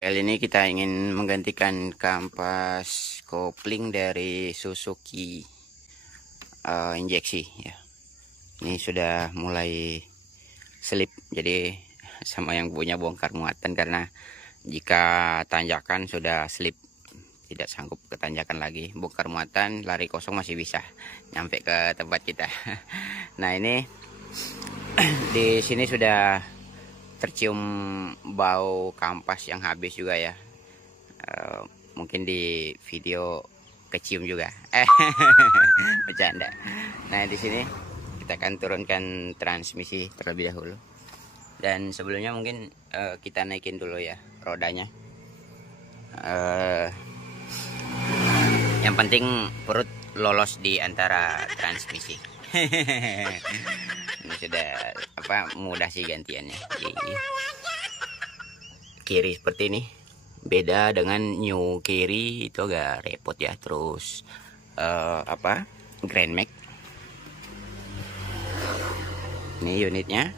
Kali ini kita ingin menggantikan kampas kopling dari Suzuki injeksi ya. Ini sudah mulai selip, jadi sama yang punya bongkar muatan karena jika tanjakan sudah selip, tidak sanggup ke tanjakan lagi. Bongkar muatan lari kosong masih bisa nyampe ke tempat kita. Nah, ini di sini sudah tercium bau kampas yang habis juga ya. Mungkin di video kecium juga. Bercanda. Nah, di sini kita akan turunkan transmisi terlebih dahulu. Dan sebelumnya mungkin kita naikin dulu ya rodanya. Yang penting perut lolos di antara transmisi. Ini sudah mudah sih gantiannya. Kiri seperti ini, beda dengan new kiri itu agak repot ya. Terus Grand Max ini unitnya.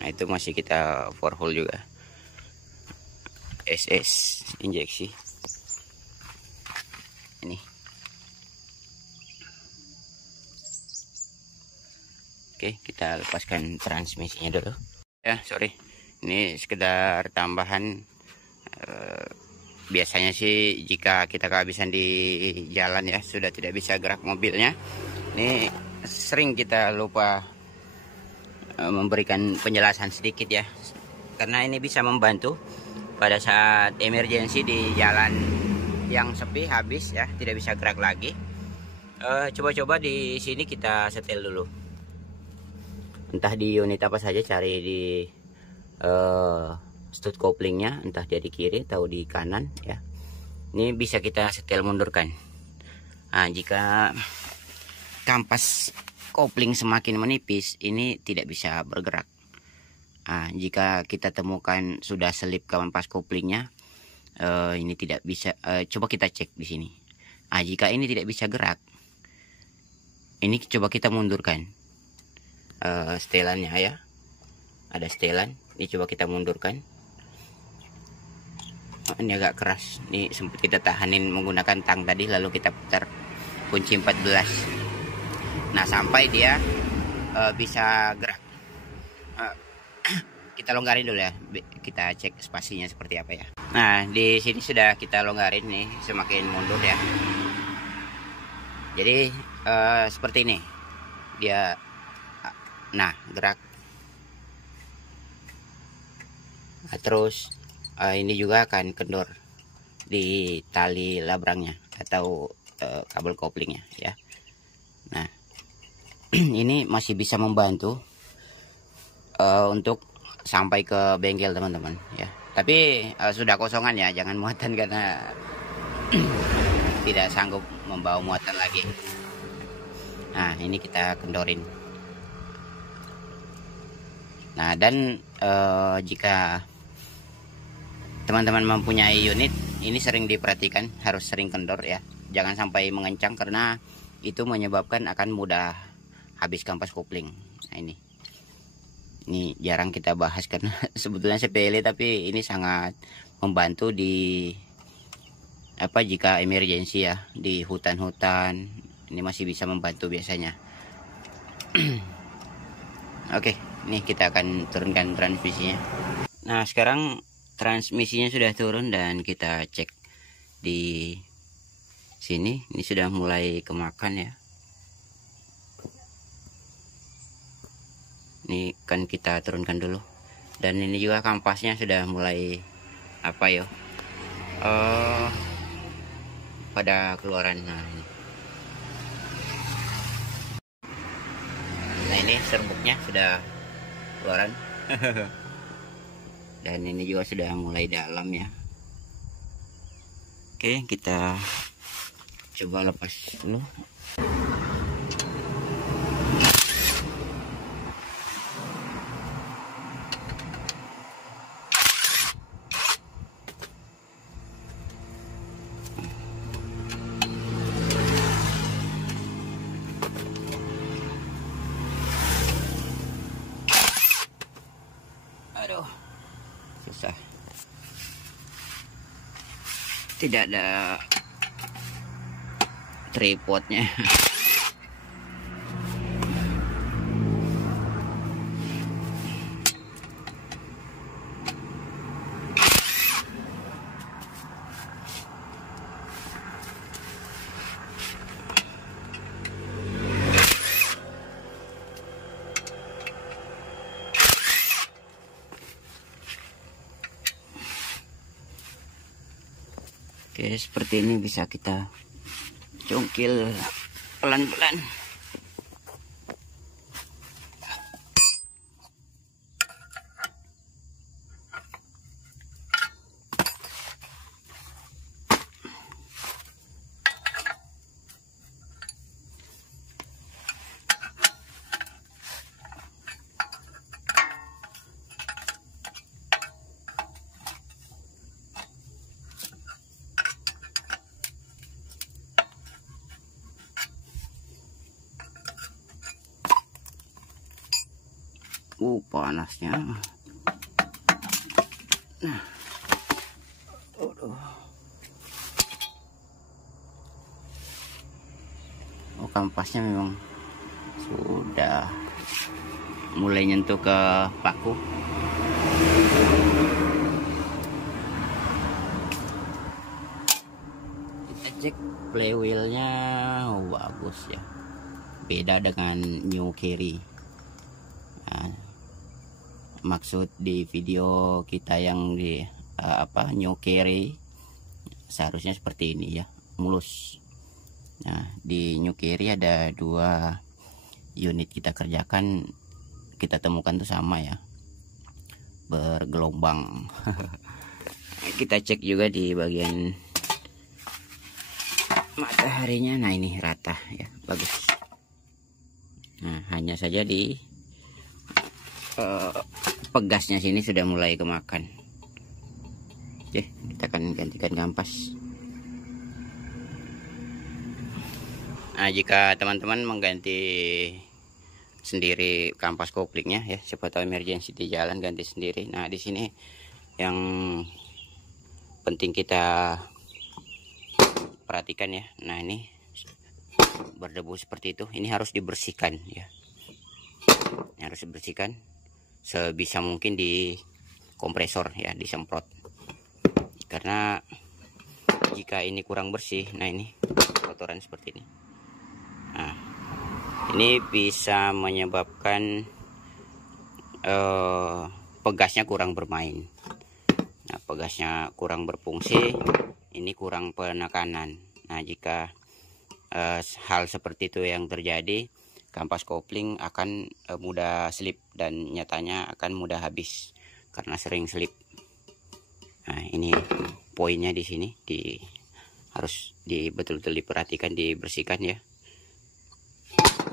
Nah, itu masih kita overhaul juga. SS injeksi ini. Oke, kita lepaskan transmisinya dulu ya. Sorry, ini sekedar tambahan. Biasanya sih jika kita kehabisan di jalan ya, sudah tidak bisa gerak mobilnya, ini sering kita lupa memberikan penjelasan sedikit ya, karena ini bisa membantu pada saat emergensi di jalan yang sepi habis ya, tidak bisa gerak lagi. Coba-coba di sini kita setel dulu, entah di unit apa saja, cari di stud koplingnya, entah dia di kiri atau di kanan ya. Ini bisa kita setel mundurkan. Nah, jika kampas kopling semakin menipis, ini tidak bisa bergerak. Nah, jika kita temukan sudah selip kampas koplingnya, ini tidak bisa. Coba kita cek di sini. Nah, jika ini tidak bisa gerak, ini coba kita mundurkan setelannya ya. Ada setelan, ini coba kita mundurkan. Ini agak keras, ini sempat kita tahanin menggunakan tang tadi, lalu kita putar kunci 14. Nah, sampai dia bisa gerak. Kita longgarin dulu ya, kita cek spasinya seperti apa ya. Nah, di sini sudah kita longgarin nih, semakin mundur ya. Jadi seperti ini dia. Nah, gerak. Nah, terus ini juga akan kendor di tali labrangnya atau kabel koplingnya ya. Nah, ini masih bisa membantu untuk sampai ke bengkel teman-teman ya. Tapi sudah kosongan ya, jangan muatan karena tidak sanggup membawa muatan lagi. Nah, ini kita kendorin. Nah, dan jika teman-teman mempunyai unit, ini sering diperhatikan, harus sering kendor ya. Jangan sampai mengencang karena itu menyebabkan akan mudah habis kampas kopling. Nah, ini jarang kita bahas karena sebetulnya sepele, tapi ini sangat membantu di jika emergensi ya, di hutan-hutan. Ini masih bisa membantu biasanya. Oke, ini kita akan turunkan transmisinya. Nah, sekarang transmisinya sudah turun dan kita cek di sini. Ini sudah mulai kemakan ya. Ini kan kita turunkan dulu. Dan ini juga kampasnya sudah mulai pada keluaran. Nah, ini serbuknya sudah keluaran. Dan ini juga sudah mulai dalam ya. Oke, kita coba lepas dulu. Aduh, susah. tidak ada tripodnya. Oke, seperti ini bisa kita congkil pelan-pelan. Panasnya. Nah, kampasnya memang sudah mulai nyentuh ke paku. Kita cek flywheelnya, bagus ya, beda dengan New Carry. Maksud di video kita yang di New Carry seharusnya seperti ini ya, mulus. Nah, di New Carry ada 2 unit kita kerjakan, kita temukan tuh sama ya, bergelombang. Kita cek juga di bagian mataharinya. Nah, ini rata ya, bagus. Nah, hanya saja di pegasnya sini sudah mulai kemakan. Oke, kita akan gantikan kampas. Nah, jika teman-teman mengganti sendiri kampas koplingnya ya, siapa tahu emergency di jalan ganti sendiri. Nah, di sini yang penting kita perhatikan ya. Nah, ini berdebu seperti itu, ini harus dibersihkan ya. Ini harus dibersihkan sebisa mungkin di kompresor ya, disemprot. Karena jika ini kurang bersih, nah ini kotoran seperti ini. Nah, ini bisa menyebabkan pegasnya kurang bermain. Nah, pegasnya kurang berfungsi, ini kurang penekanan. Nah, jika hal seperti itu yang terjadi, kampas kopling akan mudah slip dan nyatanya akan mudah habis karena sering slip. Nah, ini poinnya di sini, harus betul-betul diperhatikan, dibersihkan ya.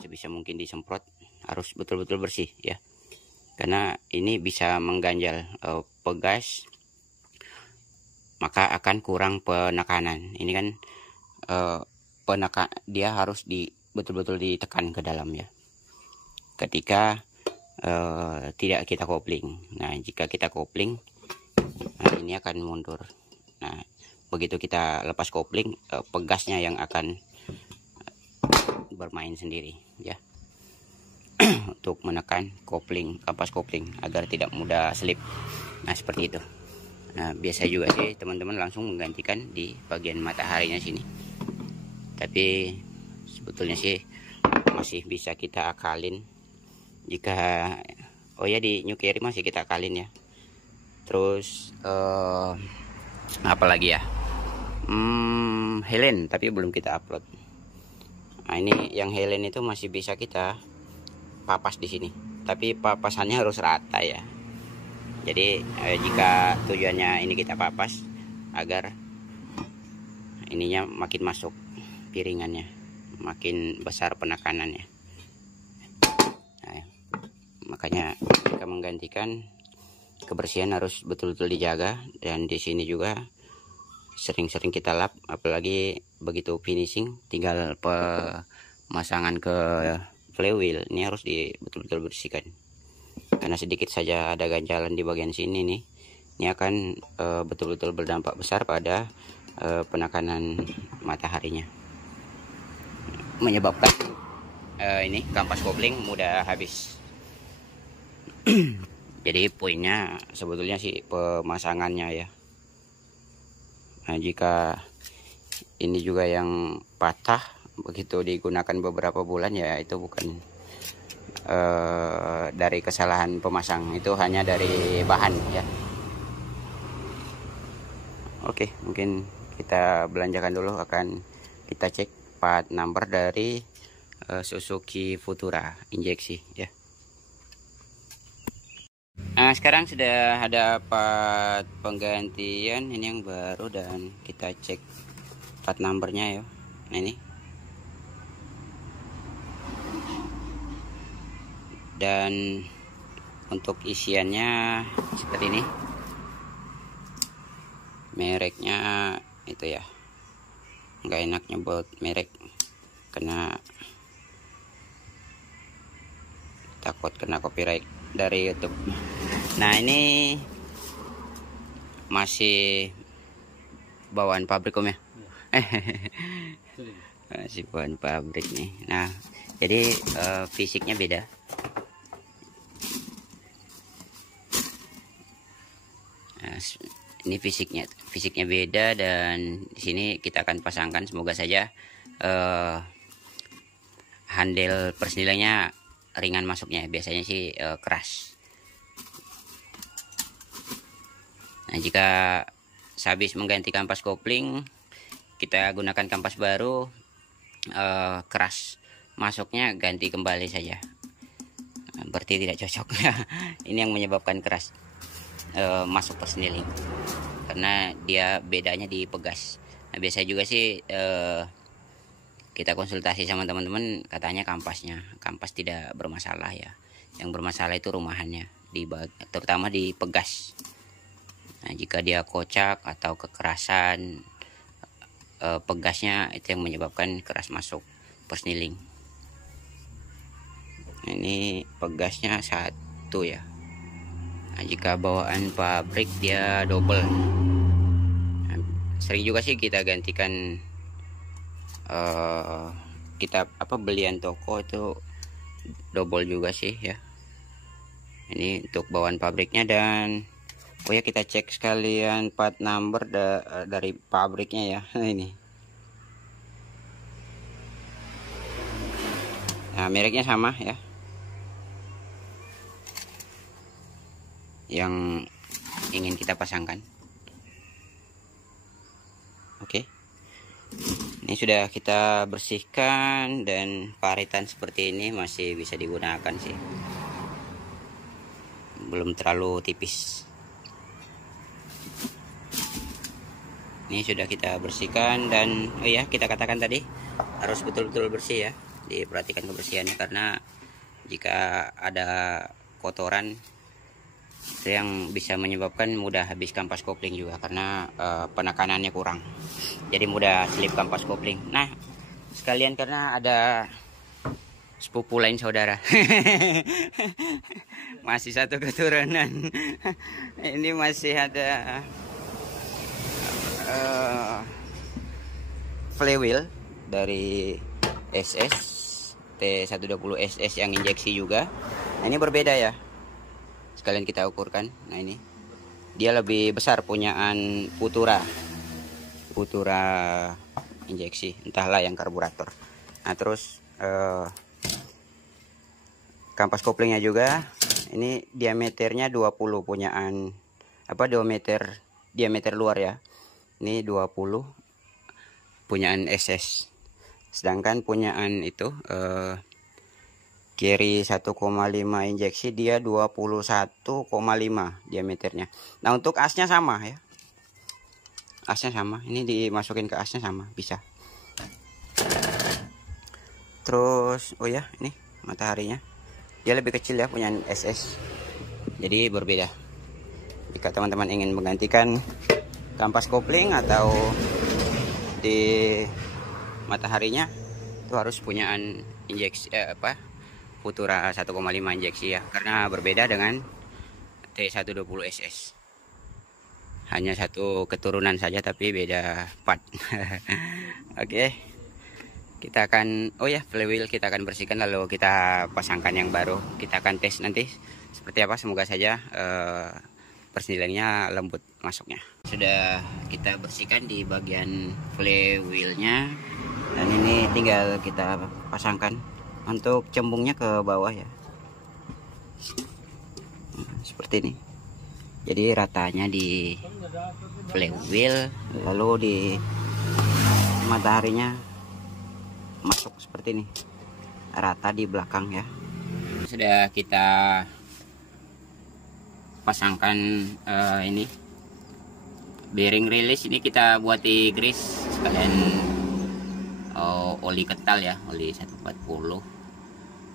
Sebisa mungkin disemprot, harus betul-betul bersih ya. Karena ini bisa mengganjal pegas, maka akan kurang penekanan. Ini kan dia harus betul-betul ditekan ke dalam ya, ketika tidak kita kopling. Nah, jika kita kopling, nah ini akan mundur. Nah, begitu kita lepas kopling, pegasnya yang akan bermain sendiri ya, untuk menekan kopling, kampas kopling agar tidak mudah slip. Nah, seperti itu. Nah, biasa juga sih teman-teman langsung menggantikan di bagian mataharinya sini, tapi sebetulnya sih masih bisa kita akalin jika di New Carry masih kita akalin ya. Terus apa lagi ya, Helen, tapi belum kita upload. Nah, ini yang Helen itu masih bisa kita papas di sini, tapi papasannya harus rata ya. Jadi jika tujuannya ini kita papas agar ininya makin masuk piringannya, makin besar penekanannya. Nah, makanya jika menggantikan, kebersihan harus betul-betul dijaga. Dan di sini juga sering-sering kita lap, apalagi begitu finishing tinggal pemasangan ke flywheel, ini harus betul-betul bersihkan. Karena sedikit saja ada ganjalan di bagian sini nih, ini akan betul-betul berdampak besar pada penekanan mataharinya, menyebabkan ini kampas kopling mudah habis. Jadi poinnya sebetulnya sih pemasangannya ya. Nah, jika ini juga yang patah begitu digunakan beberapa bulan, ya itu bukan dari kesalahan pemasang, itu hanya dari bahan ya. Oke, mungkin kita belanjakan dulu, akan kita cek part number dari Suzuki Futura injeksi ya. Nah, sekarang sudah ada part penggantian ini yang baru, dan kita cek part numbernya ya. Nah, ini. Dan untuk isiannya seperti ini. Mereknya itu ya, nggak enak nyebut merek karena takut kena copyright dari YouTube. Nah, ini masih bawaan pabrik Om ya. Masih bawaan pabrik nih. Nah, jadi fisiknya beda. Nah, ini fisiknya beda, dan di sini kita akan pasangkan, semoga saja handle persnilainya ringan masuknya, biasanya sih keras. Nah, jika sehabis mengganti kampas kopling kita gunakan kampas baru, keras masuknya, ganti kembali saja. Berarti tidak cocok. Ini yang menyebabkan keras masuk persniling, karena dia bedanya di pegas. Nah, biasa juga sih kita konsultasi sama teman-teman, katanya kampas tidak bermasalah ya, yang bermasalah itu rumahannya, terutama di pegas. Nah, jika dia kocak atau kekerasan pegasnya, itu yang menyebabkan keras masuk persniling. Nah, ini pegasnya 1 ya. Nah, jika bawaan pabrik dia double. Nah, sering juga sih kita gantikan, kita belian toko itu double juga sih ya. Ini untuk bawaan pabriknya, dan ya kita cek sekalian part number dari pabriknya ya. Ini. Nah, mereknya sama ya, yang ingin kita pasangkan. Oke, ini sudah kita bersihkan, dan paritan seperti ini masih bisa digunakan sih, belum terlalu tipis. Ini sudah kita bersihkan, dan oh ya, kita katakan tadi harus betul-betul bersih ya, diperhatikan kebersihannya, karena jika ada kotoran itu yang bisa menyebabkan mudah habis kampas kopling juga, karena penekanannya kurang, jadi mudah slip kampas kopling. Nah, sekalian karena ada sepupu lain saudara masih satu keturunan ini masih ada flywheel dari SS T120 SS yang injeksi juga. Nah, ini berbeda ya, sekalian kita ukurkan. Nah, ini dia lebih besar punyaan Futura injeksi, entahlah yang karburator. Nah, terus kampas koplingnya juga ini diameternya 20, punyaan diameter luar ya. Ini 20 punyaan SS, sedangkan punyaan itu Carry 1,5 injeksi dia 21,5 diameternya. Nah, untuk asnya sama ya. Asnya sama. Ini dimasukin ke asnya sama, bisa. Terus oh ya, ini mataharinya. Dia lebih kecil ya punya SS. Jadi berbeda. Jika teman-teman ingin menggantikan kampas kopling atau di mataharinya, itu harus punyaan injeksi Futura 1,5 injeksi ya, karena berbeda dengan T120 SS. hanya satu keturunan saja tapi beda part. Oke, kita akan flywheel kita akan bersihkan, lalu kita pasangkan yang baru. Kita akan tes nanti seperti apa. Semoga saja persnilingnya lembut masuknya. Sudah kita bersihkan di bagian flywheelnya, dan ini tinggal kita pasangkan untuk cembungnya ke bawah ya, seperti ini. Jadi ratanya di flywheel, lalu di mataharinya masuk seperti ini, rata di belakang ya. Sudah kita pasangkan ini bearing release, ini kita buat di grease sekalian oli kental ya, oli 140.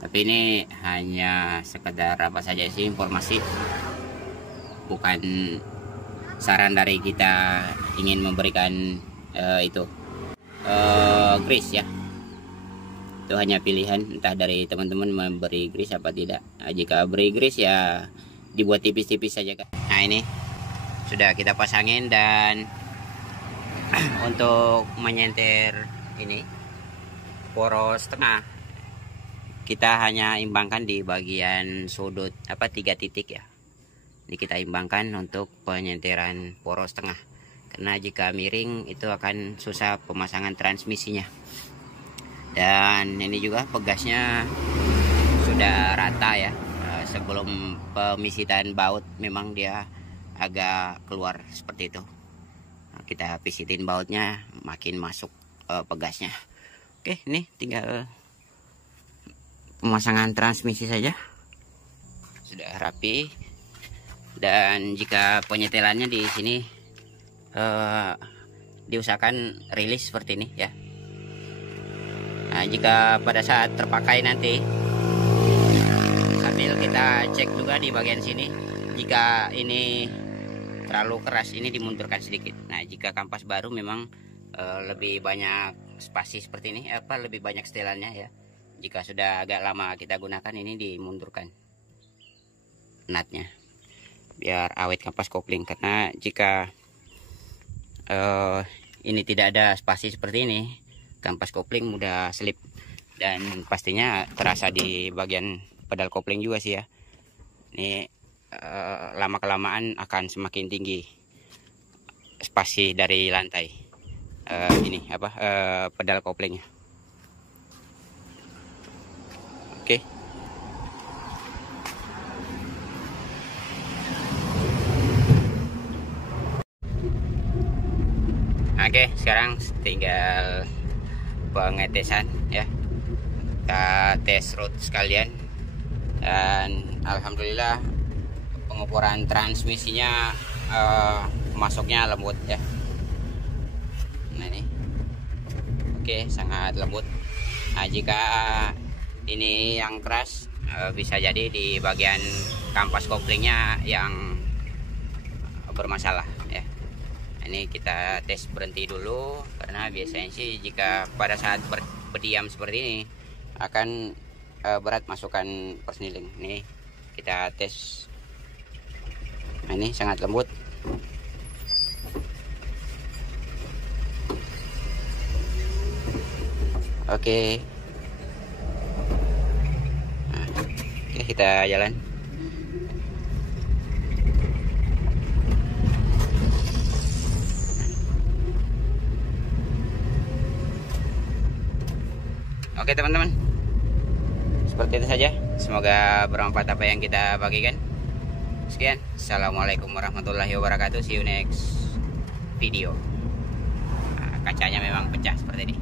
Tapi ini hanya sekedar apa saja sih, informasi, bukan saran dari kita ingin memberikan grease ya. Itu hanya pilihan, entah dari teman-teman memberi grease apa tidak. Nah, jika beri grease ya dibuat tipis-tipis saja kan. Nah, ini sudah kita pasangin, dan untuk menyenter ini poros tengah kita hanya imbangkan di bagian sudut 3 titik ya. Ini kita imbangkan untuk penyenteran poros tengah, karena jika miring itu akan susah pemasangan transmisinya. Dan ini juga pegasnya sudah rata ya. Sebelum pemisitan baut memang dia agak keluar seperti itu. Nah, kita pisitin bautnya, makin masuk pegasnya. Oke, ini tinggal pemasangan transmisi saja. Sudah rapi. Dan jika penyetelannya di sini diusahakan rilis seperti ini ya. Nah, jika pada saat terpakai nanti sambil kita cek juga di bagian sini, jika ini terlalu keras ini dimundurkan sedikit. Nah, jika kampas baru memang lebih banyak spasi seperti ini, lebih banyak setelannya ya. Jika sudah agak lama kita gunakan, ini dimundurkan nutnya biar awet kampas kopling. Karena jika ini tidak ada spasi seperti ini, kampas kopling mudah slip, dan pastinya terasa di bagian pedal kopling juga sih ya. Ini lama kelamaan akan semakin tinggi spasi dari lantai pedal koplingnya. Oke. Oke, sekarang tinggal pengetesan ya. Kita tes road sekalian, dan alhamdulillah pengukuran transmisinya masuknya lembut ya. Nah, ini oke, sangat lembut. Nah, jika ini yang keras, bisa jadi di bagian kampas koplingnya yang bermasalah ya. Ini kita tes berhenti dulu, karena biasanya sih jika pada saat berdiam seperti ini akan berat masukkan persniling. Ini kita tes. Nah, ini sangat lembut. Oke. Nah, oke, kita jalan. Oke teman-teman, seperti itu saja. Semoga bermanfaat apa yang kita bagikan. Sekian, assalamualaikum warahmatullahi wabarakatuh. See you next video. Nah, kacanya memang pecah seperti ini.